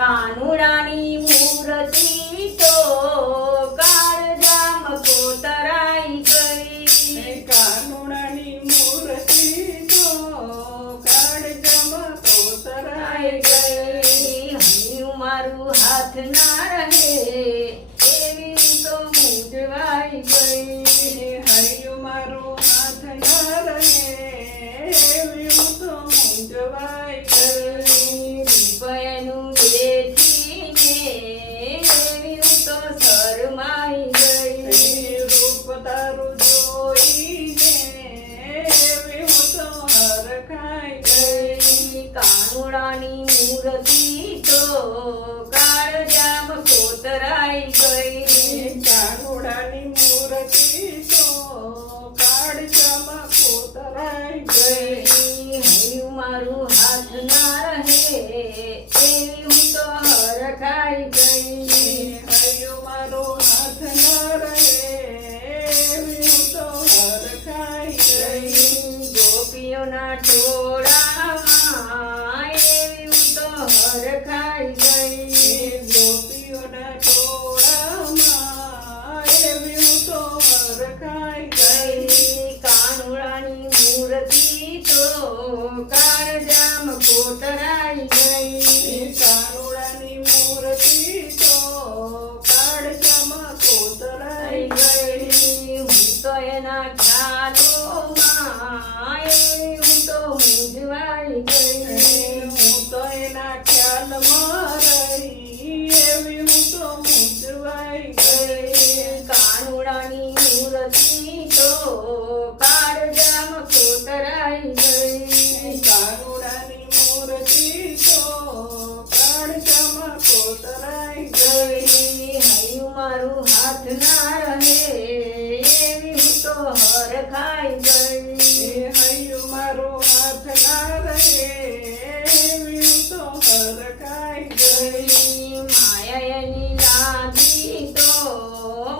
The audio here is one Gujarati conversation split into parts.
કાનુડાની મૂર્તિ તો કાળજામાં કોતરાઈ ગઈ. કાનુડાની મૂર્તિ તો કાળજામાં કોતરાઈ ગઈ. હૈયું મારું હાથ ના રહે એવી હું તો મૂંઝવાઈ ગઈ. હૈયું મારું હાથ ના રહે એવી હું તો મૂંઝવાઈ ગઈ. રૂપિયાનું વેચીને એવી હું તો શરમાઈ ગઈ. રૂપ તારું જોઈને એવી હું તો હરખાઈ ગઈ. કાનુડાની મૂર્તિ તો કાળજામાં કોતરાઈ ગઈ. કાનુડાની મૂર્તિ તો કાળજામાં કોતરાઈ ગઈ. હૈયું મારું હાથ ના રહે એવી હું તો હરખાઈ ગઈ. હૈયું મારું હાથ ન રહે એવી હું તો હરખાઈ ગઈ. ગોપીઓના ટોળામાં એવી હું તો હરખાઈ ગઈ. ગોપીઓના ટોળામાં એવી હું તો હરખાઈ ગઈ. કાનુડાની મૂર્તિ તો કાળજામાં કોતરાઈ ગઈ. કાનુડાની મૂર્તિ તો કાળજામાં કોતરાઈ ગઈ. હું તો એના ખ્યાલોમાં એવી હું તો મૂંઝવાઈ ગઈ. હું તો એના ખ્યાલમાં રહી એવી હું તો મૂંઝવાઈ ગઈ. કાનુડાની મૂર્તિ તો કાળજામાં કોતરાઈ ગઈ. કાનુડાની મૂર્તિ તો કાળજામાં કોતરાઈ ગઈ. હૈયું મારું હાથ ના રહે એવી હું તો હરખાઈ ગઈ. હૈયું મારું હાથ ના રહે એવી હું તો હરખાઈ ગઈ. માયાની લાગી તો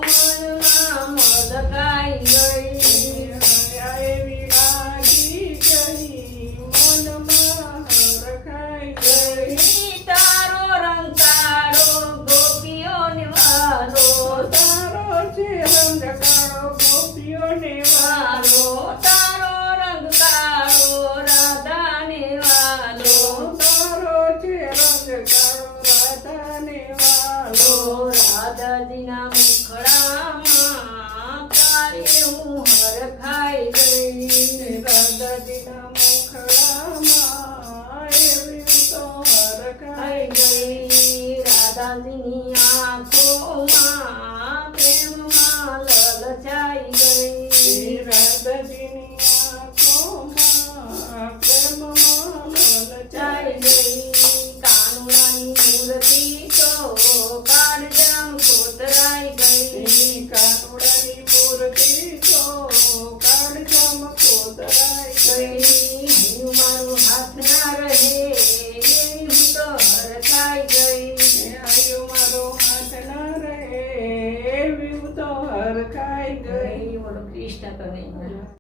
મનમાં મલકાઈ ગઈ. માયા એવી લાગી ગઈ મનમાં હરખાઈ ગઈ. તારો રંગ કાળો ગોપીઓને વાલો. તારો છે રંગ કાળો ગોપીઓને વાલો. તારો રંગ કાળો રાધાને વાલો. તારો છે રંગ કાળો રાધાને વાલો. રાધાજીના મુખડામાં તારે હું હરખાઈ ગઈ. રાધાજીના મુખડામાં એવી હું તો હરખાઈ હરખાઈ ગઈ. રાધાજીની